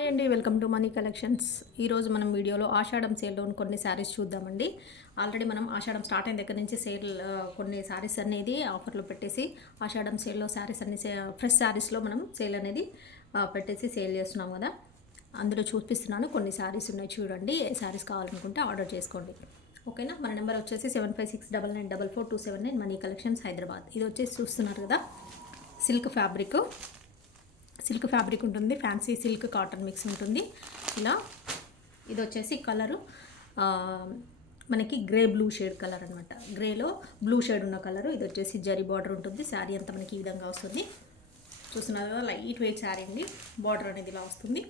Hi అండి, welcome to money collections. ఈరోజు మనం వీడియోలో ఆషాఢం సేల్లో కొన్ని శారీస్ చూద్దామండి. ఆల్రెడీ మనం ఆషాఢం స్టార్ట్ అయిన దగ్గర నుంచి సేల్ కొన్ని శారీస్ అనేది ఆఫర్లో పెట్టేసి ఆషాఢం సేల్లో శారీస్ అన్ని ఫ్రెష్ శారీస్లో మనం సేల్ అనేది పెట్టేసి సేల్ చేస్తున్నాం కదా. అందులో చూపిస్తున్నాను కొన్ని శారీస్ ఉన్నాయి, చూడండి. ఏ శారీస్ కావాలనుకుంటే ఆర్డర్ చేసుకోండి, ఓకేనా. మన నెంబర్ వచ్చేసి 7569944279 మనీ కలెక్షన్స్ హైదరాబాద్. ఇది వచ్చేసి చూస్తున్నారు కదా, సిల్క్ ఫ్యాబ్రిక్ ఉంటుంది, ఫ్యాన్సీ సిల్క్ కాటన్ మిక్స్ ఉంటుంది. ఇలా ఇది వచ్చేసి కలరు మనకి గ్రే బ్లూ షేడ్ కలర్ అనమాట. గ్రేలో బ్లూ షేడ్ ఉన్న కలరు. ఇది వచ్చేసి జరీ బార్డర్ ఉంటుంది. శారీ అంతా మనకి ఈ విధంగా వస్తుంది. చూస్తున్నారు కదా, లైట్ వెయిట్ శారీ అండి. బార్డర్ అనేది ఇలా వస్తుంది.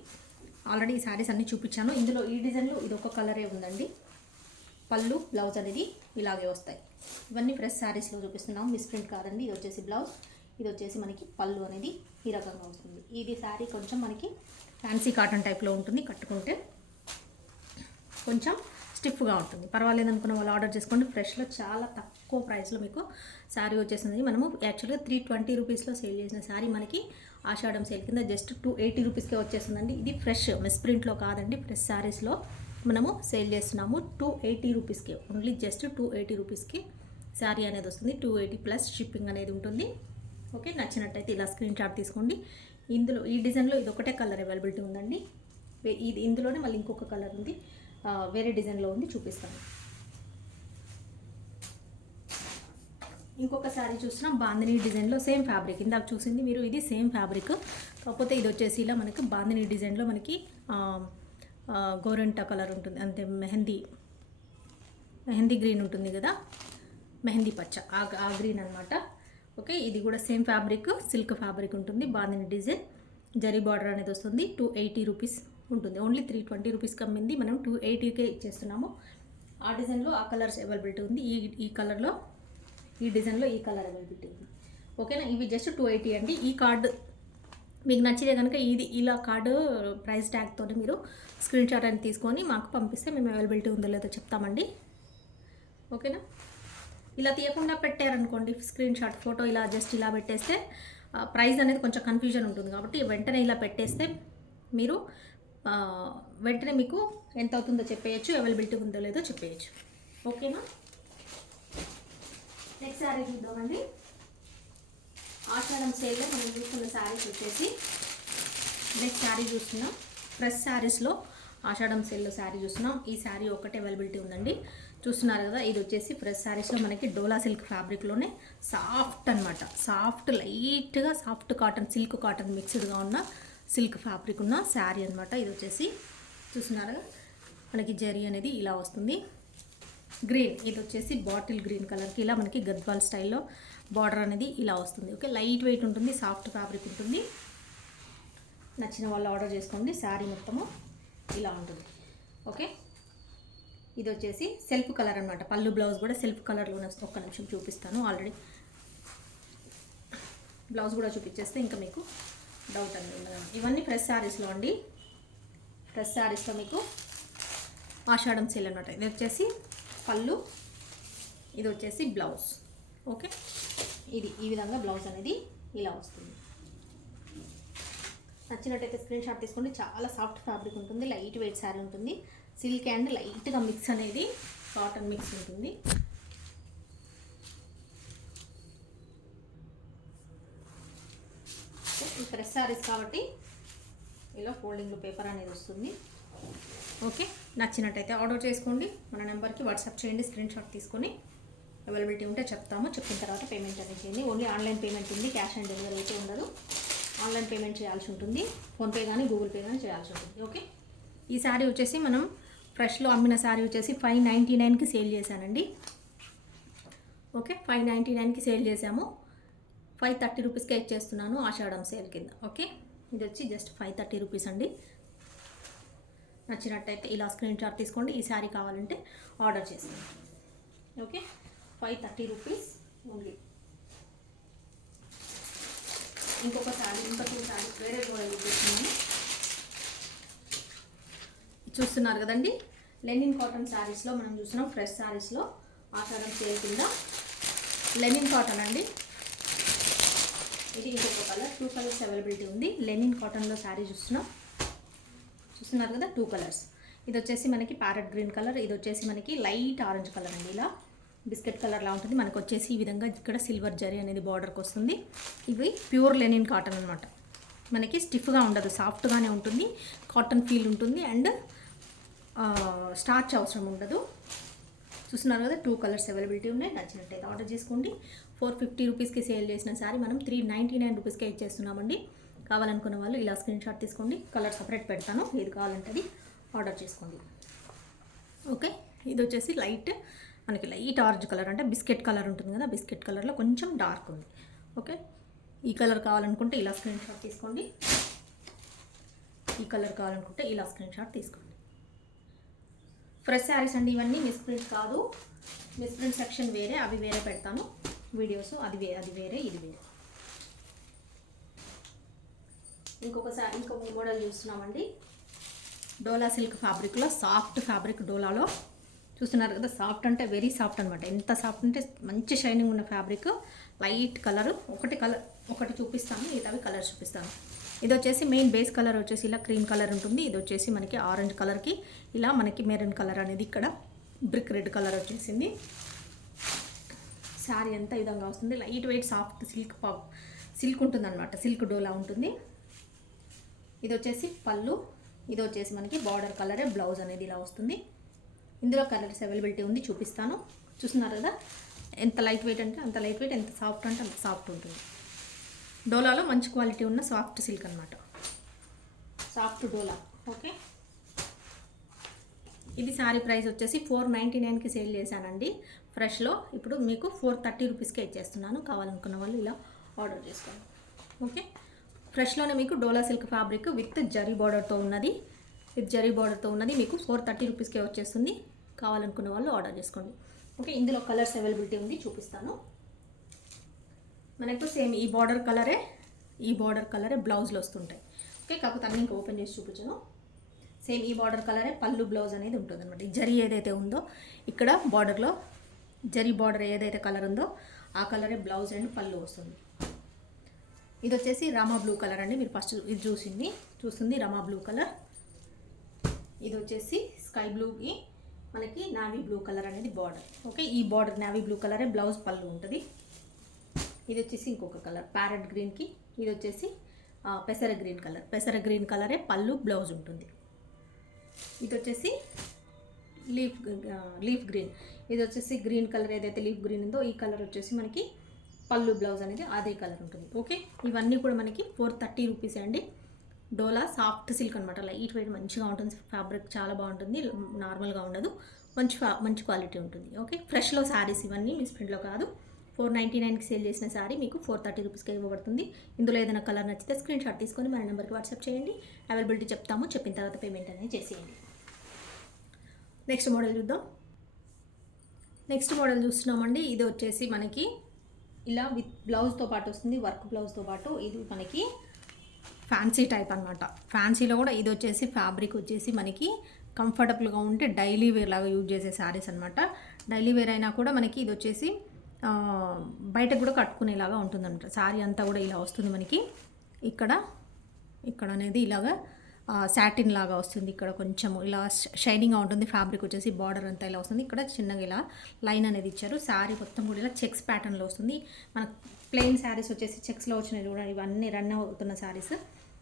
ఆల్రెడీ ఈ శారీస్ అన్నీ చూపించాను. ఇందులో ఈ డిజైన్లో ఇది ఒక కలరే ఉందండి. పళ్ళు బ్లౌజ్ అనేది ఇలాగే వస్తాయి. ఇవన్నీ ఫ్రెష్ శారీస్లో చూపిస్తున్నాం, మిస్ప్రింట్ కాదండి. ఇది వచ్చేసి బ్లౌజ్, ఇది వచ్చేసి మనకి పళ్ళు అనేది ఈ రకంగా వస్తుంది. ఇది శారీ కొంచెం మనకి ఫ్యాన్సీ కాటన్ టైప్లో ఉంటుంది. కట్టుకుంటే కొంచెం స్టిఫ్గా ఉంటుంది. పర్వాలేదు అనుకున్న వాళ్ళు ఆర్డర్ చేసుకోండి. ఫ్రెష్లో చాలా తక్కువ ప్రైస్లో మీకు శారీ వచ్చేసింది. మనము యాక్చువల్గా 320 రూపీస్లో సేల్ చేసిన శారీ మనకి ఆషాఢం సేల్ కింద జస్ట్ 280 రూపీస్కే వచ్చేస్తుందండి. ఇది ఫ్రెష్, మిస్ప్రింట్లో కాదండి. ఫ్రెష్ శారీస్లో మనము సేల్ చేస్తున్నాము 280 రూపీస్కి. ఓన్లీ జస్ట్ 280 రూపీస్కి శారీ అనేది వస్తుంది. 280 ప్లస్ షిప్పింగ్ అనేది ఉంటుంది. ఓకే, నచ్చినట్టయితే ఇలా స్క్రీన్ షాట్ తీసుకోండి. ఇందులో ఈ డిజైన్లో ఇది ఒకటే కలర్ అవైలబిలిటీ ఉందండి. ఇది ఇందులోనే మళ్ళీ ఇంకొక కలర్ ఉంది, వేరే డిజైన్లో ఉంది, చూపిస్తాను. ఇంకొక శారీ చూసినా బాందిని డిజైన్లో సేమ్ ఫ్యాబ్రిక్, ఇందాక చూసింది మీరు, ఇది సేమ్ ఫ్యాబ్రిక్. కాకపోతే ఇది వచ్చేసి ఇలా మనకి బాందిని డిజైన్లో మనకి గోరెంటా కలర్ ఉంటుంది, అంతే. మెహందీ గ్రీన్ ఉంటుంది కదా, మెహందీ పచ్చ, ఆ గ్రీన్ అనమాట. ఓకే, ఇది కూడా సేమ్ ఫ్యాబ్రిక్, సిల్క్ ఫ్యాబ్రిక్ ఉంటుంది. బాందిని డిజైన్, జరీ బార్డర్ అనేది వస్తుంది. 280 రూపీస్ ఉంటుంది. ఓన్లీ 320 రూపీస్కి అమ్మింది మనం 280కే ఇచ్చేస్తున్నాము. ఆ డిజైన్లో ఆ కలర్స్ అవైలబిలిటీ ఉంది. ఈ కలర్లో, ఈ డిజైన్లో ఈ కలర్ అవైలబిలిటీ ఉంది. ఓకేనా, ఇవి జస్ట్ 280 అండి. ఈ కార్డు మీకు నచ్చితే కనుక ఇది ఇలా కార్డు ప్రైస్ ట్యాగ్తో మీరు స్క్రీన్ షాట్ అని తీసుకొని మాకు పంపిస్తే మేము అవైలబిలిటీ ఉందో లేదో చెప్తామండి. ఓకేనా, ఇలా తీయకుండా పెట్టారనుకోండి స్క్రీన్ షాట్, ఫోటో ఇలా జస్ట్ ఇలా పెట్టేస్తే ప్రైస్ అనేది కొంచెం కన్ఫ్యూజన్ ఉంటుంది. కాబట్టి వెంటనే ఇలా పెట్టేస్తే మీరు వెంటనే మీకు ఎంత అవుతుందో చెప్పేయచ్చు, అవైలబిలిటీ ఉందో లేదో చెప్పేయచ్చు. ఓకేనా, నెక్స్ట్ శారీ చూద్దామండి. ఆషాఢం సేల్లో మనం చూస్తున్న శారీస్ వచ్చేసి, నెక్స్ట్ శారీ చూస్తున్నాం. ఫ్రెష్ శారీస్లో ఆషాఢం సేల్లో శారీ చూస్తున్నాం. ఈ శారీ ఒకటే అవైలబిలిటీ ఉందండి. చూస్తున్నారు కదా, ఇది వచ్చేసి ఫ్రెష్ శారీస్లో మనకి డోలా సిల్క్ ఫ్యాబ్రిక్లోనే సాఫ్ట్ అనమాట. సాఫ్ట్, లైట్గా సాఫ్ట్ కాటన్, సిల్క్ కాటన్ మిక్స్డ్గా ఉన్న సిల్క్ ఫ్యాబ్రిక్ ఉన్న శారీ అనమాట. ఇది వచ్చేసి చూస్తున్నారు మనకి జరీ అనేది ఇలా వస్తుంది. గ్రీన్, ఇది వచ్చేసి బాటిల్ గ్రీన్ కలర్కి ఇలా మనకి గద్వాల్ స్టైల్లో బార్డర్ అనేది ఇలా వస్తుంది. ఓకే, లైట్ వెయిట్ ఉంటుంది, సాఫ్ట్ ఫ్యాబ్రిక్ ఉంటుంది. నచ్చిన వాళ్ళు ఆర్డర్ చేసుకోండి. శారీ మొత్తము ఇలా ఉంటుంది. ఓకే, ఇది వచ్చేసి సెల్ఫ్ కలర్ అనమాట. పళ్ళు బ్లౌజ్ కూడా సెల్ఫ్ కలర్లోనే వస్తుంది. ఒక్క నిమిషం చూపిస్తాను. ఆల్రెడీ బ్లౌజ్ కూడా చూపించేస్తే ఇంకా మీకు డౌట్ అనేది ఉండదు. ఇవన్నీ ఫ్రెష్ శారీస్లో అండి. ఫ్రెష్ శారీస్లో మీకు ఆషాఢం సేల్ అనమాట. ఇది వచ్చేసి పళ్ళు, ఇది వచ్చేసి బ్లౌజ్. ఓకే, ఇది ఈ విధంగా బ్లౌజ్ అనేది ఇలా వస్తుంది. నచ్చినట్టయితే స్క్రీన్ షాట్ తీసుకోండి. చాలా సాఫ్ట్ ఫ్యాబ్రిక్ ఉంటుంది, లైట్ వెయిట్ శారీ ఉంటుంది. సిల్క్ అండ్ లైట్గా మిక్స్ అనేది కాటన్ మిక్స్ ఉంటుంది. ఈ ఫ్రెష్ శారీస్ కాబట్టి ఇలా ఫోల్డింగ్లో పేపర్ అనేది వస్తుంది. ఓకే, నచ్చినట్టయితే ఆర్డర్ చేసుకోండి. మన నెంబర్కి వాట్సాప్ చేయండి, స్క్రీన్ షాట్ తీసుకొని అవైలబిలిటీ ఉంటే చెప్తాము. చెప్పిన తర్వాత పేమెంట్ అనేది చేయండి. ఓన్లీ ఆన్లైన్ పేమెంట్ ఉంది, క్యాష్ ఆన్ డెలివరీ అయితే ఉండదు. ఆన్లైన్ పేమెంట్ చేయాల్సి ఉంటుంది. ఫోన్పే కానీ గూగుల్ పే కానీ చేయాల్సి ఉంటుంది. ఓకే, ఈ శారీ వచ్చేసి మనం ఫ్రెష్లో అమ్మిన శారీ వచ్చేసి 599కి సేల్ చేశానండి. ఓకే, 599కి సేల్ చేసాము. 530 రూపీస్కే ఇచ్చేస్తున్నాను ఆషాఢం సేల్ కింద. ఓకే, ఇది వచ్చి జస్ట్ 530 రూపీస్ అండి. నచ్చినట్టయితే ఇలా స్క్రీన్ షాట్ తీసుకోండి. ఈ శారీ కావాలంటే ఆర్డర్ చేసుకోండి. Okay, 530 rupees only. ఇంకొక శారీ, ఇంకా 2 శారీస్ వేరే కూడా చూపిస్తున్నాను. చూస్తున్నారు కదండి, లెనిన్ కాటన్ శారీస్లో మనం చూస్తున్నాం. ఫ్రెష్ శారీస్లో ఆషాఢం సేల్ కింద లెనిన్ కాటన్ అండి. ఇది ఇంకొక కలర్, 2 కలర్స్ అవైలబిలిటీ ఉంది. లెనిన్ కాటన్లో శారీ చూస్తున్నాం. చూస్తున్నారు కదా 2 కలర్స్. ఇది వచ్చేసి మనకి ప్యారెట్ గ్రీన్ కలర్, ఇది వచ్చేసి మనకి లైట్ ఆరెంజ్ కలర్ అండి. ఇలా బిస్కెట్ కలర్లా ఉంటుంది. మనకు వచ్చేసి ఈ విధంగా ఇక్కడ సిల్వర్ జరీ అనేది బార్డర్కి వస్తుంది. ఇవి ప్యూర్ లెనిన్ కాటన్ అనమాట. మనకి స్టిఫ్గా ఉండదు, సాఫ్ట్గానే ఉంటుంది, కాటన్ ఫీల్ ఉంటుంది అండ్ స్టార్చ్ అవసరం ఉండదు. చూస్తున్నారు కదా 2 కలర్స్ అవైలబిలిటీ ఉన్నాయి. నచ్చినట్టయితే ఆర్డర్ చేసుకోండి. 450 రూపీస్కి సేల్ చేసిన శారీ మనం 399 రూపీస్కే ఇచ్చేస్తున్నామండి. కావాలనుకున్న వాళ్ళు ఇలా స్క్రీన్ షాట్ తీసుకోండి. కలర్ సపరేట్ పెడతాను, ఏది కావాలంటే అది ఆర్డర్ చేసుకోండి. ఓకే, ఇది వచ్చేసి మనకి లైట్ ఆరెంజ్ కలర్, అంటే బిస్కెట్ కలర్ ఉంటుంది కదా, బిస్కెట్ కలర్లో కొంచెం డార్క్ ఉంది. ఓకే, ఈ కలర్ కావాలనుకుంటే ఇలా స్క్రీన్ షాట్ తీసుకోండి. ఈ కలర్ కావాలనుకుంటే ఇలా స్క్రీన్ షాట్ తీసుకోండి. ఫ్రెష్ శారీస్ అండి ఇవన్నీ, మిస్ ప్రింట్ కాదు. మిస్ ప్రింట్ సెక్షన్ వేరే, అవి వేరే పెడతాను వీడియోస్, అది వేరే ఇది వేరే. ఇంకొక మోడల్ చూస్తున్నామండి. డోలా సిల్క్ ఫ్యాబ్రిక్లో, సాఫ్ట్ ఫ్యాబ్రిక్ డోలాలో చూస్తున్నారు కదా. సాఫ్ట్ అంటే వెరీ సాఫ్ట్ అనమాట. ఎంత సాఫ్ట్ అంటే మంచి షైనింగ్ ఉన్న ఫ్యాబ్రిక్, లైట్ కలరు. ఒకటి చూపిస్తాను, ఇవి కలర్ చూపిస్తాను. ఇది వచ్చేసి మెయిన్ బేస్ కలర్ వచ్చేసి ఇలా క్రీమ్ కలర్ ఉంటుంది. ఇది వచ్చేసి మనకి ఆరెంజ్ కలర్కి ఇలా మనకి మెరూన్ కలర్ అనేది ఇక్కడ బ్రిక్ రెడ్ కలర్ వచ్చేసింది. శారీ అంతా ఈ విధంగా వస్తుంది. లైట్ వెయిట్ సాఫ్ట్ సిల్క్ ఉంటుంది అనమాట, సిల్క్ డోలా ఉంటుంది. ఇది వచ్చేసి పళ్ళు, ఇది వచ్చేసి మనకి బార్డర్ కలరే బ్లౌజ్ అనేది ఇలా వస్తుంది. ఇందులో కలర్స్ అవైలబిలిటీ ఉంది, చూపిస్తాను. చూస్తున్నారు కదా ఎంత లైట్ వెయిట్ అంటే అంత లైట్ వెయిట్, ఎంత సాఫ్ట్ అంటే అంత సాఫ్ట్ ఉంటుంది. డోలాలో మంచి క్వాలిటీ ఉన్న సాఫ్ట్ సిల్క్ అనమాట, సాఫ్ట్ డోలా. ఓకే, ఇది శారీ ప్రైస్ వచ్చేసి 499కి సేల్ చేశానండి ఫ్రెష్లో. ఇప్పుడు మీకు 430 రూపీస్కే ఇచ్చేస్తున్నాను. కావాలనుకున్న వాళ్ళు ఇలా ఆర్డర్ చేసుకోండి. ఓకే, ఫ్రెష్లోనే మీకు డోలా సిల్క్ ఫ్యాబ్రిక్ విత్ జరీ బార్డర్తో ఉన్నది, మీకు 430 రూపీస్కే వచ్చేస్తుంది. కావాలనుకున్న వాళ్ళు ఆర్డర్ చేసుకోండి. ఓకే, ఇందులో కలర్స్ అవైలబిలిటీ ఉంది, చూపిస్తాను. మనకు సేమ్ ఈ బార్డర్ కలరే బ్లౌజ్లో వస్తుంటాయి. ఓకే, కాకపోతే అన్నీ ఇంకా ఓపెన్ చేసి చూపించాను. సేమ్ ఈ బార్డర్ కలరే పళ్ళు బ్లౌజ్ అనేది ఉంటుంది అనమాట. ఈ జరీ ఏదైతే ఉందో ఇక్కడ బార్డర్లో జరీ బార్డర్ ఏదైతే కలర్ ఉందో ఆ కలరే బ్లౌజ్ అండ్ పళ్ళు వస్తుంది. ఇది వచ్చేసి రామా బ్లూ కలర్ అండి. మీరు ఫస్ట్ ఇది చూస్తుంది రామా బ్లూ కలర్. ఇది వచ్చేసి స్కై బ్లూకి మనకి నావీ బ్లూ కలర్ అనేది బార్డర్. ఓకే, ఈ బార్డర్ నావీ బ్లూ కలరే బ్లౌజ్ పళ్ళు ఉంటుంది. ఇది వచ్చేసి ఇంకొక కలర్ ప్యారెట్ గ్రీన్కి, ఇది వచ్చేసి పెసర గ్రీన్ కలరే పళ్ళు బ్లౌజ్ ఉంటుంది. ఇది వచ్చేసి లీఫ్ గ్రీన్, ఇది వచ్చేసి గ్రీన్ కలర్ ఏదైతే లీఫ్ గ్రీన్ ఉందో ఈ కలర్ వచ్చేసి మనకి పళ్ళు బ్లౌజ్ అనేది అదే కలర్ ఉంటుంది. ఓకే, ఇవన్నీ కూడా మనకి 430 రూపీస్ అండి. డోలా సాఫ్ట్ సిల్క్ అనమాట, లైట్ వెయిట్ మంచిగా ఉంటుంది. ఫ్యాబ్రిక్ చాలా బాగుంటుంది, నార్మల్గా ఉండదు, మంచి క్వాలిటీ ఉంటుంది. ఓకే, ఫ్రెష్లో శారీస్ ఇవన్నీ, మిస్ ప్రింట్లో కాదు. 499కి సేల్ చేసిన శారీ మీకు 430 రూపీస్కి ఇవ్వబడుతుంది. ఇందులో ఏదైనా కలర్ నచ్చితే స్క్రీన్ షాట్ తీసుకొని మన నెంబర్కి వాట్సాప్ చేయండి. అవైలబిలిటీ చెప్తాము, చెప్పిన తర్వాత పేమెంట్ అనేది చేసేయండి. నెక్స్ట్ మోడల్ చూద్దాం. నెక్స్ట్ మోడల్ చూస్తున్నామండి. ఇది వచ్చేసి మనకి ఇలా విత్ బ్లౌజ్తో పాటు వస్తుంది, వర్క్ బ్లౌజ్తో పాటు. ఇది మనకి ఫ్యాన్సీ టైప్ అనమాట. ఫ్యాన్సీలో కూడా ఇది వచ్చేసి ఫ్యాబ్రిక్ వచ్చేసి మనకి కంఫర్టబుల్గా ఉంటే డైలీ వేర్ లాగా యూజ్ చేసే శారీస్ అనమాట. డైలీ వేర్ అయినా కూడా మనకి ఇది వచ్చేసి బయటకు కూడా కట్టుకునేలాగా ఉంటుందన్నమాట. శారీ అంతా కూడా ఇలా వస్తుంది మనకి. ఇక్కడ అనేది ఇలాగా సాటిన్ లాగా వస్తుంది. ఇక్కడ కొంచెం ఇలా షైనింగ్గా ఉంటుంది. ఫ్యాబ్రిక్ వచ్చేసి బార్డర్ అంతా ఇలా వస్తుంది. ఇక్కడ చిన్నగా ఇలా లైన్ అనేది ఇచ్చారు. శారీ మొత్తం కూడా ఇలా చెక్స్ ప్యాటర్న్లో వస్తుంది. మన ప్లెయిన్ శారీస్ వచ్చేసి చెక్స్లో వచ్చినాయి కూడా, ఇవన్నీ రన్ అవుతున్న శారీస్.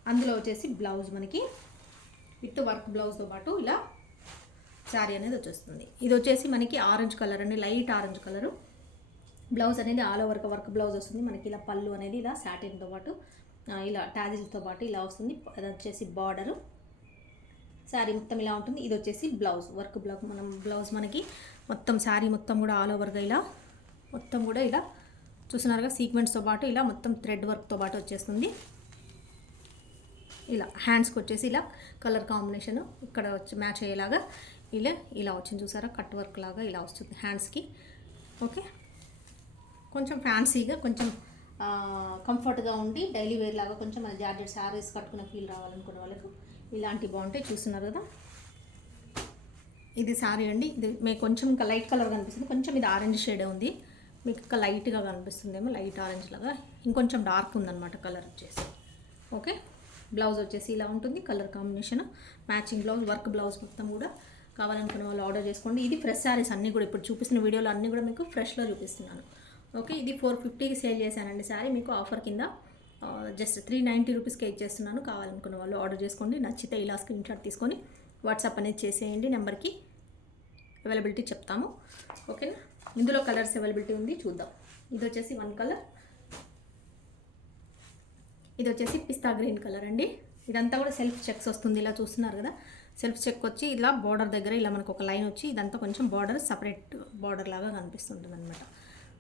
అందులో వచ్చేసి బ్లౌజ్ మనకి విత్ వర్క్ బ్లౌజ్తో పాటు ఇలా శారీ అనేది వచ్చేస్తుంది. ఇది వచ్చేసి మనకి ఆరెంజ్ కలర్ అండి, లైట్ ఆరెంజ్ కలరు. బ్లౌజ్ అనేది ఆల్ ఓవర్ వర్క్ బ్లౌజ్ వస్తుంది మనకి. ఇలా పళ్ళు అనేది ఇలా సాటిన్తో పాటు ఇలా టాజిల్తో పాటు ఇలా వస్తుంది. అది వచ్చేసి బార్డరు. శారీ మొత్తం ఇలా ఉంటుంది. ఇది వచ్చేసి బ్లౌజ్, వర్క్ బ్లౌజ్ మనకి మొత్తం శారీ మొత్తం కూడా ఆల్ ఓవర్గా ఇలా మొత్తం కూడా ఇలా చూస్తున్నారుగా సీక్వెన్స్తో పాటు ఇలా మొత్తం థ్రెడ్ వర్క్తో పాటు వచ్చేస్తుంది. ఇలా హ్యాండ్స్కి వచ్చేసి ఇలా కలర్ కాంబినేషన్ ఇక్కడ వచ్చి మ్యాచ్ అయ్యేలాగా ఇలా వచ్చింది చూసారా, కట్ వర్క్ లాగా ఇలా వస్తుంది హ్యాండ్స్కి. ఓకే, కొంచెం ఫ్యాన్సీగా కొంచెం కంఫర్ట్గా ఉండి డైలీ వేర్ లాగా కొంచెం మన జార్జెట్ శారీస్ కట్టుకునే ఫీల్ రావాలనుకునే వాళ్ళకు ఇలాంటివి బాగుంటాయి. చూస్తున్నారు కదా, ఇది శారీ అండి. ఇది మీకు కొంచెం ఇంకా లైట్ కలర్ కనిపిస్తుంది, కొంచెం ఇది ఆరెంజ్ షేడే ఉంది. మీకు ఇంకా లైట్గా కనిపిస్తుందేమో, లైట్ ఆరెంజ్ లాగా. ఇంకొంచెం డార్క్ ఉందన్నమాట కలర్ వచ్చేసి. ఓకే, బ్లౌజ్ వచ్చేసి ఇలా ఉంటుంది, colour combination matching blouse, work blouse మొత్తం కూడా. కావాలనుకున్న వాళ్ళు ఆర్డర్ చేసుకోండి. ఇది ఫ్రెష్ శారీస్ అన్నీ కూడా ఇప్పుడు చూపిస్తున్న వీడియోలో అన్నీ కూడా మీకు ఫ్రెష్లో చూపిస్తున్నాను. ఓకే, ఇది 450కి సేల్ చేశానండి శారీ, మీకు ఆఫర్ కింద జస్ట్ 390 రూపీస్కి ఇచ్చేస్తున్నాను. కావాలనుకున్న వాళ్ళు ఆర్డర్ చేసుకోండి. నచ్చితే ఇలా స్క్రీన్ షాట్ తీసుకొని వాట్సాప్ అనేది చేసేయండి, నెంబర్కి అవైలబిలిటీ చెప్తాము. ఓకేనా, ఇందులో కలర్స్ అవైలబిలిటీ ఉంది, చూద్దాం. ఇది వచ్చేసి 1 కలర్, ఇది వచ్చేసి పిస్తా గ్రీన్ కలర్ అండి. ఇదంతా కూడా సెల్ఫ్ చెక్స్ వస్తుంది, ఇలా చూస్తున్నారు కదా. సెల్ఫ్ చెక్ వచ్చి ఇలా బార్డర్ దగ్గర ఇలా మనకు ఒక లైన్ వచ్చి ఇదంతా కొంచెం బార్డర్ సపరేట్ బార్డర్ లాగా కనిపిస్తుంటుంది అనమాట.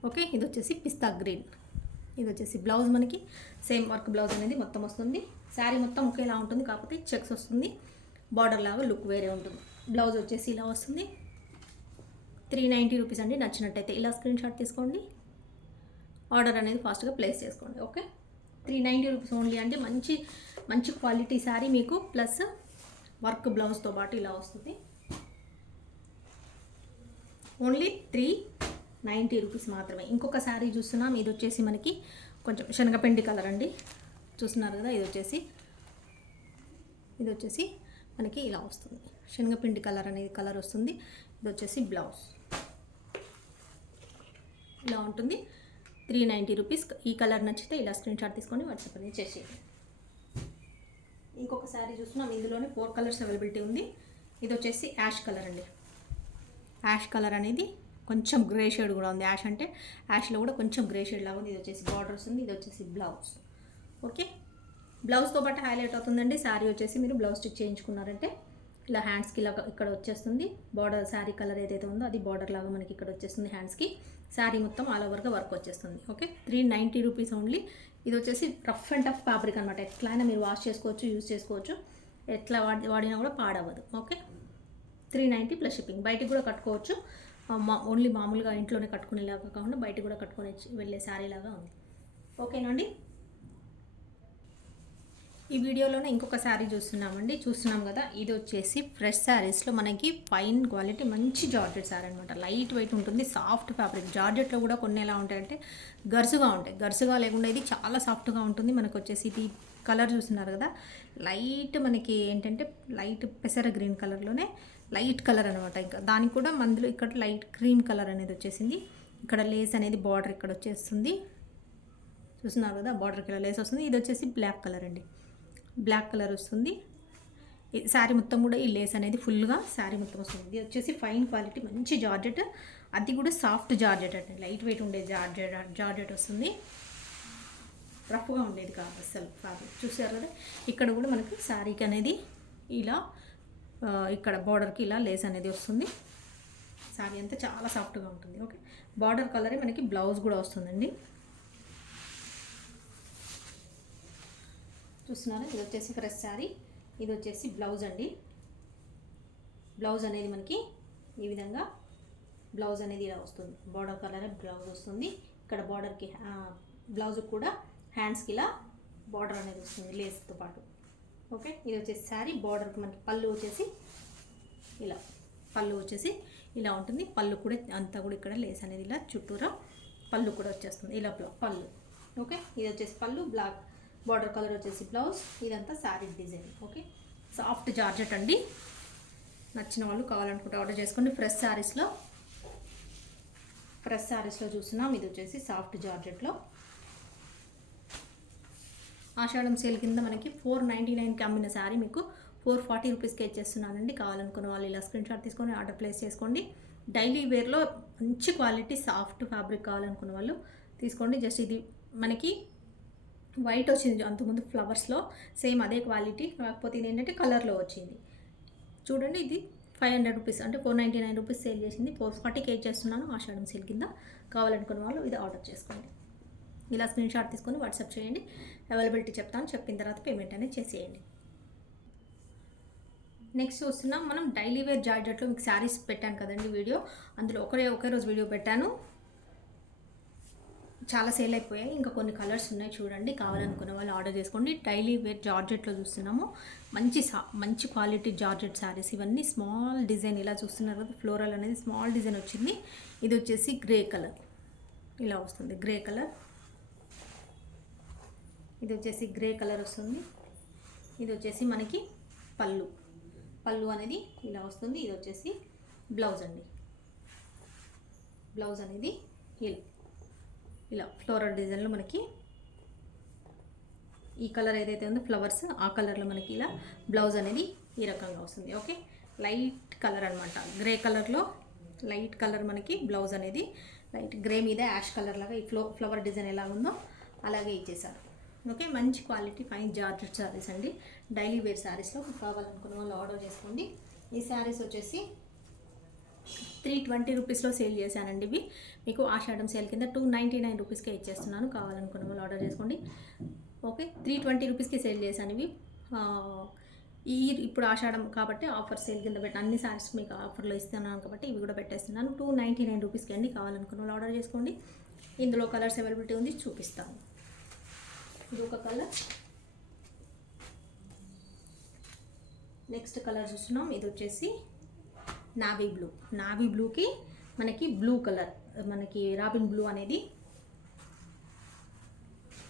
ఓకే, ఇది వచ్చేసి పిస్తా గ్రీన్. ఇది వచ్చేసి బ్లౌజ్ మనకి సేమ్ వర్క్ బ్లౌజ్ అనేది మొత్తం వస్తుంది. శారీ మొత్తం ఒకేలా ఉంటుంది, కాకపోతే చెక్స్ వస్తుంది, బార్డర్ లాగా లుక్ వేరే ఉంటుంది. బ్లౌజ్ వచ్చేసి ఇలా వస్తుంది. 390 రూపీస్ అండి. నచ్చినట్టయితే ఇలా స్క్రీన్ షాట్ తీసుకోండి, ఆర్డర్ అనేది ఫాస్ట్గా ప్లేస్ చేసుకోండి. ఓకే, 390 రూపీస్ ఓన్లీ అండి. మంచి మంచి క్వాలిటీ శారీ మీకు, ప్లస్ వర్క్ బ్లౌజ్తో పాటు ఇలా వస్తుంది. ఓన్లీ 390 రూపీస్ మాత్రమే. ఇంకొక శారీ చూస్తున్నాం, ఇది వచ్చేసి మనకి కొంచెం శనగపిండి కలర్ అండి, చూస్తున్నారు కదా. ఇది వచ్చేసి మనకి ఇలా వస్తుంది, శనగపిండి కలర్ అనేది కలర్ వస్తుంది. ఇది వచ్చేసి బ్లౌజ్ ఇలా ఉంటుంది. 390 రూపీస్. ఈ కలర్ నచ్చితే ఇలా స్క్రీన్ షాట్ తీసుకొని వాట్సాప్ అనేది చేసేయండి. ఇంకొక శారీ చూస్తున్నాం, ఇందులోనే 4 కలర్స్ అవైలబిలిటీ ఉంది. ఇది వచ్చేసి యాష్ కలర్ అండి. యాష్ కలర్ అనేది కొంచెం గ్రే షేడ్ కూడా ఉంది. యాష్ అంటే యాష్లో కూడా కొంచెం గ్రే షేడ్ లాగా ఉంది. ఇది వచ్చేసి బార్డర్ వస్తుంది. ఇది వచ్చేసి బ్లౌజ్. ఓకే, బ్లౌజ్తో పాటు హైలైట్ అవుతుందండి. శారీ వచ్చేసి మీరు బ్లౌజ్ స్టిచ్ చేయించుకున్నారంటే ఇలా హ్యాండ్స్కి ఇలా ఇక్కడ వచ్చేస్తుంది. బార్డర్ శారీ కలర్ ఏదైతే ఉందో అది బార్డర్ లాగా మనకి ఇక్కడ వచ్చేస్తుంది హ్యాండ్స్కి. శారీ మొత్తం ఆల్ ఓవర్గా వర్క్ వచ్చేస్తుంది. Okay, 390 rupees only. ఇది వచ్చేసి రఫ్ అండ్ టఫ్ ఫ్యాబ్రిక్ అనమాట. ఎట్లయినా మీరు వాష్ చేసుకోవచ్చు, యూజ్ చేసుకోవచ్చు, ఎట్లా వాడినా కూడా పాడవదు. Okay, 390 plus shipping. బయటికి కూడా కట్టుకోవచ్చు, ఓన్లీ మామూలుగా ఇంట్లోనే కట్టుకునేలాగా కాకుండా బయటికి కూడా కట్టుకొని వెళ్ళే శారీ లాగా ఉంది. ఓకేనండి, ఈ వీడియోలోనే ఇంకొక శారీ చూస్తున్నాం కదా. ఇది వచ్చేసి ఫ్రెష్ శారీస్లో మనకి ఫైన్ క్వాలిటీ మంచి జార్జెట్ శారీ అనమాట. లైట్ వెయిట్ ఉంటుంది, సాఫ్ట్ ఫ్యాబ్రిక్. జార్జెట్లో కూడా కొన్ని ఎలా ఉంటాయంటే గరుసుగా ఉంటాయి, గరుసుగా లేకుండా ఇది చాలా సాఫ్ట్గా ఉంటుంది. మనకు వచ్చేసి ఇది కలర్ చూస్తున్నారు కదా, లైట్ మనకి ఏంటంటే లైట్ పెసర గ్రీన్ కలర్లోనే లైట్ కలర్ అనమాట. ఇంకా దానికి కూడా మందులో ఇక్కడ లైట్ క్రీమ్ కలర్ అనేది వచ్చేసింది. ఇక్కడ లేస్ అనేది బార్డర్ ఇక్కడ వచ్చేస్తుంది, చూస్తున్నారు కదా. బార్డర్కి ఇలా లేస్ వస్తుంది. ఇది వచ్చేసి బ్లాక్ కలర్ అండి, బ్లాక్ కలర్ వస్తుంది. శారీ మొత్తం కూడా ఈ లేస్ అనేది ఫుల్గా శారీ మొత్తం వస్తుంది. ఇది వచ్చేసి ఫైన్ క్వాలిటీ మంచి జార్జెట్, అది కూడా సాఫ్ట్ జార్జెట్ అండి. లైట్ వెయిట్ ఉండే జార్జెట్ వస్తుంది, రఫ్గా ఉండేది కాదు అసలు ఫ్యాబ్రిక్. చూసారు కదా, ఇక్కడ కూడా మనకి శారీకి అనేది ఇలా ఇక్కడ బార్డర్కి ఇలా లేస్ అనేది వస్తుంది. శారీ అంతా చాలా సాఫ్ట్గా ఉంటుంది. ఓకే, బార్డర్ కలరే మనకి బ్లౌజ్ కూడా వస్తుందండి. చూస్తున్నారా, ఇది వచ్చేసి ఫ్రెష్ శారీ. ఇది వచ్చేసి బ్లౌజ్ అండి. బ్లౌజ్ అనేది మనకి ఈ విధంగా బ్లౌజ్ అనేది ఇలా వస్తుంది. బార్డర్ కలర్ బ్లౌజ్ వస్తుంది. ఇక్కడ బార్డర్కి బ్లౌజ్ కూడా హ్యాండ్స్కి ఇలా బార్డర్ అనేది వస్తుంది లేస్తో పాటు. ఓకే, ఇది వచ్చేసి శారీ. బార్డర్కి మనకి పళ్ళు వచ్చేసి ఇలా ఉంటుంది. పళ్ళు కూడా అంతా కూడా ఇక్కడ లేస్ అనేది ఇలా చుట్టూరా పళ్ళు కూడా వచ్చేస్తుంది ఇలా పళ్ళు. ఓకే, ఇది వచ్చేసి పళ్ళు, బ్లాక్ బార్డర్ కలర్ వచ్చేసి బ్లౌజ్. ఇదంతా sari design. Okay, soft georgette అండి. నచ్చిన వాళ్ళు కావాలనుకుంటే ఆర్డర్ చేసుకోండి. ఫ్రెష్ శారీస్లో చూస్తున్నాం. ఇది వచ్చేసి సాఫ్ట్ జార్జెట్లో ఆషాఢం సేల్ కింద మనకి 499కి అమ్మిన శారీ మీకు 440 రూపీస్కి ఇచ్చేస్తున్నానండి. కావాలనుకున్న వాళ్ళు ఇలా స్క్రీన్ షాట్ తీసుకొని ఆర్డర్ ప్లేస్ చేసుకోండి. డైలీ వేర్లో మంచి క్వాలిటీ సాఫ్ట్ ఫ్యాబ్రిక్ కావాలనుకున్న వాళ్ళు తీసుకోండి. జస్ట్ ఇది మనకి వైట్ వచ్చింది అంతకుముందు ఫ్లవర్స్లో, సేమ్ అదే క్వాలిటీ, కాకపోతే ఇది ఏంటంటే కలర్లో వచ్చింది. చూడండి, ఇది 500 రూపీస్ అంటే 499 రూపీస్ సేల్ చేసింది. 440కి ఇచ్చేస్తున్నాను ఆషాఢం సేల్ కింద. కావాలనుకున్న వాళ్ళు ఇది ఆర్డర్ చేసుకోండి. ఇలా స్క్రీన్ షాట్ తీసుకొని వాట్సాప్ చేయండి, అవైలబిలిటీ చెప్తాను. చెప్పిన తర్వాత పేమెంట్ అనేది చేసేయండి. నెక్స్ట్ చూస్తున్నాం మనం డైలీ వేర్ జార్జెట్లో మీకు శారీస్ పెట్టాను కదండి వీడియో, అందులో ఒకే రోజు వీడియో పెట్టాను. చాలా సేల్ అయిపోయాయి, ఇంకా కొన్ని కలర్స్ ఉన్నాయి చూడండి. కావాలనుకున్న వాళ్ళు ఆర్డర్ చేసుకోండి. డైలీ వేర్ జార్జెట్లో చూస్తున్నాము, మంచి క్వాలిటీ జార్జెట్ శారీస్ ఇవన్నీ. స్మాల్ డిజైన్ ఇలా చూస్తున్నారు కదా, ఫ్లోరల్ అనేది స్మాల్ డిజైన్ వచ్చింది. ఇది వచ్చేసి గ్రే కలర్ ఇలా వస్తుంది, గ్రే కలర్. ఇది వచ్చేసి గ్రే కలర్ వస్తుంది. ఇది వచ్చేసి మనకి పళ్ళు. పళ్ళు అనేది ఇలా వస్తుంది. ఇది వచ్చేసి బ్లౌజ్ అండి. బ్లౌజ్ అనేది ఇలా ఫ్లోరల్ డిజైన్లో మనకి ఈ కలర్ ఏదైతే ఉందో ఫ్లవర్స్ ఆ కలర్లో మనకి ఇలా బ్లౌజ్ అనేది ఈ రకంగా వస్తుంది. ఓకే, లైట్ కలర్ అనమాట. గ్రే కలర్లో లైట్ కలర్ మనకి బ్లౌజ్ అనేది లైట్ గ్రే మీద యాష్ కలర్ లాగా ఈ ఫ్లవర్ డిజైన్ ఎలా ఉందో అలాగే ఇచ్చేసారు. ఓకే, మంచి క్వాలిటీ ఫైన్ జార్జెట్ శారీస్ అండి. డైలీ వేర్ శారీస్లో కావాలనుకున్న వాళ్ళు ఆర్డర్ చేసుకోండి. ఈ శారీస్ వచ్చేసి 320 రూపీస్లో సేల్ చేశానండి. ఇవి మీకు ఆషాఢం సేల్ కింద 299 రూపీస్కే ఇచ్చేస్తున్నాను. కావాలనుకున్న వాళ్ళు ఆర్డర్ చేసుకోండి. ఓకే, 320 రూపీస్కి సేల్ చేశాను ఇవి. ఇప్పుడు ఆషాఢం కాబట్టి ఆఫర్ సేల్ కింద అన్ని శారీస్ మీకు ఆఫర్లో ఇస్తున్నాను కాబట్టి ఇవి కూడా పెట్టేస్తున్నాను. 299 రూపీస్కి అండి. కావాలనుకున్న వాళ్ళు ఆర్డర్ చేసుకోండి. ఇందులో కలర్స్ అవైలబిలిటీ ఉంది, చూపిస్తాను. ఇది ఒక కలర్. నెక్స్ట్ కలర్ చూస్తున్నాం. ఇది వచ్చేసి నావీ బ్లూ. నావీ బ్లూకి మనకి బ్లూ కలర్, మనకి రాబిన్ బ్లూ అనేది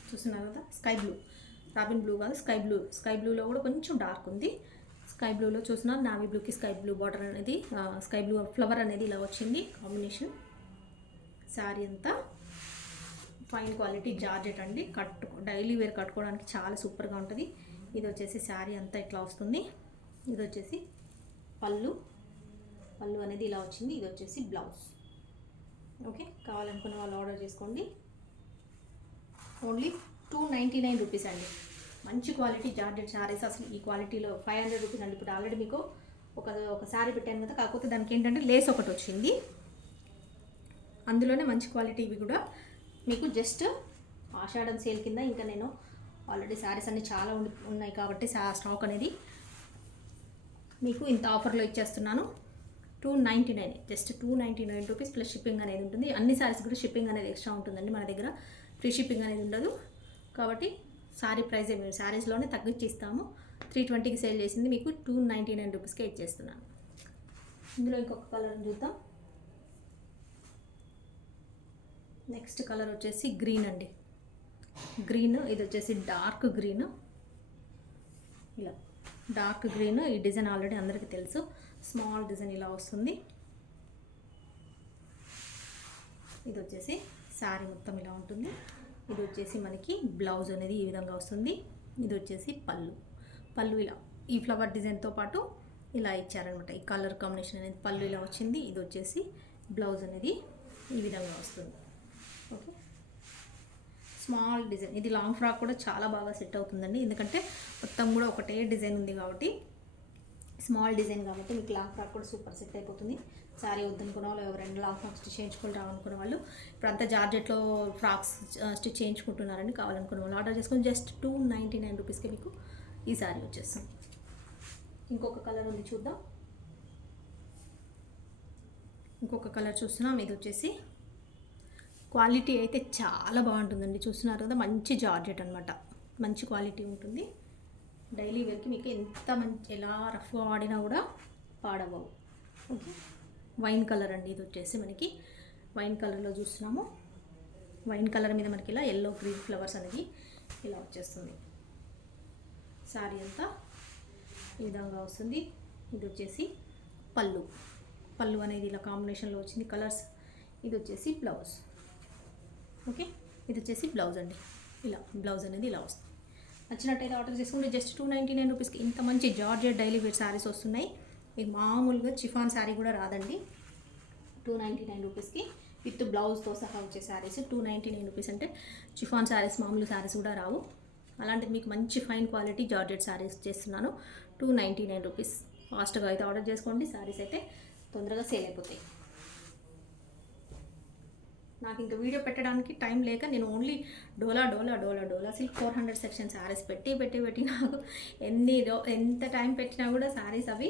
చూస్తున్నారు కదా, స్కై బ్లూ. రాబిన్ బ్లూ కాదు, స్కై బ్లూ. స్కై బ్లూలో కూడా కొంచెం డార్క్ ఉంది. స్కై బ్లూలో చూస్తున్నారు. నావీ బ్లూకి స్కై బ్లూ బార్డర్ అనేది, స్కై బ్లూ ఫ్లవర్ అనేది ఇలా వచ్చింది కాంబినేషన్. శారీ అంతా ఫైన్ క్వాలిటీ జార్జెట్ అండి. డైలీ వేర్ కట్టుకోవడానికి చాలా సూపర్గా ఉంటుంది. ఇది వచ్చేసి శారీ అంతా ఇట్లా వస్తుంది. ఇది వచ్చేసి పళ్ళు. పళ్ళు అనేది ఇలా వచ్చింది. ఇది వచ్చేసి బ్లౌజ్. ఓకే, కావాలనుకున్న వాళ్ళు ఆర్డర్ చేసుకోండి. ఓన్లీ 299 రూపీస్ అండి. మంచి క్వాలిటీ జార్జెట్ శారీస్. అసలు ఈ క్వాలిటీలో 500 రూపీస్ అండి. ఇప్పుడు ఆల్రెడీ మీకు ఒక శారీ పెట్టాను కదా, కాకపోతే దానికి ఏంటంటే లేస్ ఒకటి వచ్చింది. అందులోనే మంచి క్వాలిటీ ఇవి కూడా మీకు జస్ట్ ఆషాఢం సేల్ కింద. ఇంకా నేను ఆల్రెడీ శారీస్ అన్నీ చాలా ఉన్నాయి కాబట్టి స్టాక్ అనేది మీకు ఇంత ఆఫర్లో ఇచ్చేస్తున్నాను. 299, జస్ట్ 299 రూపీస్ ప్లస్ షిప్పింగ్ అనేది ఉంటుంది. అన్ని శారీస్ కూడా షిప్పింగ్ అనేది ఎక్స్ట్రా ఉంటుందండి. మన దగ్గర ఫ్రీ షిప్పింగ్ అనేది ఉండదు కాబట్టి శారీ ప్రైస్ మేము శారీస్లోనే తగ్గించి ఇస్తాము. 320కి సేల్ చేసింది మీకు 299 రూపీస్కే ఇచ్చేస్తున్నాను. ఇందులో ఇంకొక కలర్ చూద్దాం. నెక్స్ట్ కలర్ వచ్చేసి గ్రీన్ అండి. గ్రీన్. ఇది వచ్చేసి డార్క్ గ్రీన్. ఇలా డార్క్ గ్రీన్. ఈ డిజైన్ ఆల్రెడీ అందరికీ తెలుసు. స్మాల్ డిజైన్ ఇలా వస్తుంది. ఇది వచ్చేసి శారీ మొత్తం ఇలా ఉంటుంది. ఇది వచ్చేసి మనకి బ్లౌజ్ అనేది ఈ విధంగా వస్తుంది. ఇది వచ్చేసి పళ్ళు. పళ్ళు ఇలా ఈ ఫ్లవర్ డిజైన్తో పాటు ఇలా ఇచ్చారనమాట. ఈ కలర్ కాంబినేషన్ అనేది పళ్ళు ఇలా వచ్చింది. ఇది వచ్చేసి బ్లౌజ్ అనేది ఈ విధంగా వస్తుంది. Okay, small design. ఇది లాంగ్ ఫ్రాక్ కూడా చాలా బాగా సెట్ అవుతుందండి. ఎందుకంటే మొత్తం కూడా ఒకటే డిజైన్ ఉంది కాబట్టి, స్మాల్ డిజైన్ కాబట్టి మీకు లాంగ్ ఫ్రాక్ కూడా సూపర్ సెట్ అయిపోతుంది. శారీ వద్దనుకున్న వాళ్ళు, ఎవరైనా లాంగ్ ఫ్రాక్ స్టిచ్ చేయించుకొని రావాలనుకున్న వాళ్ళు, ఇప్పుడు అంతా జార్జెట్లో ఫ్రాక్స్ స్టిచ్ చేయించుకుంటున్నారండి. కావాలనుకున్న వాళ్ళు ఆర్డర్ చేసుకొని జస్ట్ 299 రూపీస్కి మీకు ఈ శారీ వచ్చేస్తాం. ఇంకొక కలర్ ఉంది, చూద్దాం. ఇంకొక కలర్ చూస్తున్నాం. ఇది వచ్చేసి క్వాలిటీ అయితే చాలా బాగుంటుందండి. చూస్తున్నారు కదా, మంచి జార్జెట్ అనమాట. మంచి క్వాలిటీ ఉంటుంది. డైలీ వేర్కి మీకు ఎంత మంచి ఎలా రఫ్గా ఆడినా కూడా పాడవవు. ఓకే, వైన్ కలర్ అండి. ఇది వచ్చేసి మనకి వైన్ కలర్లో చూస్తున్నాము. వైన్ కలర్ మీద మనకి ఇలా ఎల్లో గ్రీన్ ఫ్లవర్స్ అనేది ఇలా వచ్చేస్తుంది. శారీ అంతా ఈ విధంగా వస్తుంది. ఇది వచ్చేసి పళ్ళు. పళ్ళు అనేది ఇలా కాంబినేషన్లో వచ్చింది కలర్స్. ఇది వచ్చేసి బ్లౌజ్. ఓకే, ఇది వచ్చేసి బ్లౌజ్ అండి. ఇలా బ్లౌజ్ అనేది ఇలా వస్తుంది. నచ్చినట్టయితే ఆర్డర్ చేసుకుంటే జస్ట్ 299 రూపీస్కి ఇంత మంచి జార్జెట్ డైలీ వేర్ శారీస్ వస్తున్నాయి. మీకు మామూలుగా చిఫాన్ శారీ కూడా రాదండి. 299 రూపీస్కి విత్ బ్లౌజ్తో సహా వచ్చే శారీస్ 299 రూపీస్ అంటే చిఫాన్ శారీస్, మామూలు శారీస్ కూడా రావు. అలాంటిది మీకు మంచి ఫైన్ క్వాలిటీ జార్జెట్ శారీస్ చేస్తున్నాను. 299 రూపీస్. ఫాస్ట్గా అయితే ఆర్డర్ చేసుకోండి. శారీస్ అయితే తొందరగా సేల్ అయిపోతాయి. నాకు ఇంకా వీడియో పెట్టడానికి టైం లేక నేను ఓన్లీ డోలా సిల్క్ 400 సెక్షన్ శారీస్ పెట్టి నాకు ఎంత టైం పెట్టినా కూడా శారీస్ అవి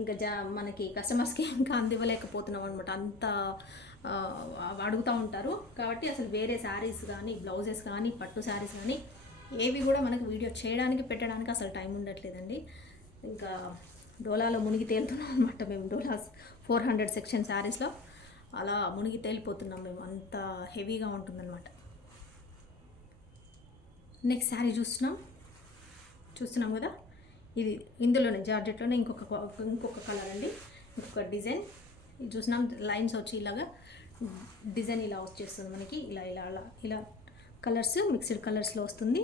ఇంకా మనకి కస్టమర్స్కి ఇంకా అందివ్వలేకపోతున్నాం అనమాట. అంత అడుగుతూ ఉంటారు కాబట్టి అసలు వేరే శారీస్ కానీ, బ్లౌజెస్ కానీ, పట్టు శారీస్ కానీ ఏవి కూడా మనకు వీడియో చేయడానికి పెట్టడానికి అసలు టైం ఉండట్లేదండి. ఇంకా డోలాలో మునిగి తేలుతున్నాం అనమాట మేము. డోలా 400 సెక్షన్ శారీస్లో అలా మునిగి తేలిపోతున్నాం మేము. అంత హెవీగా ఉంటుందన్నమాట. నెక్స్ట్ శారీ చూస్తున్నాం. చూస్తున్నాం కదా, ఇది ఇందులోనే జార్జెట్లోనే ఇంకొక కలర్ అండి, ఇంకొక డిజైన్. ఇది చూసినాం లైన్స్ వచ్చి ఇలాగా డిజైన్ ఇలా వచ్చేస్తుంది మనకి, ఇలా ఇలా అలా ఇలా కలర్స్ మిక్స్డ్ కలర్స్లో వస్తుంది.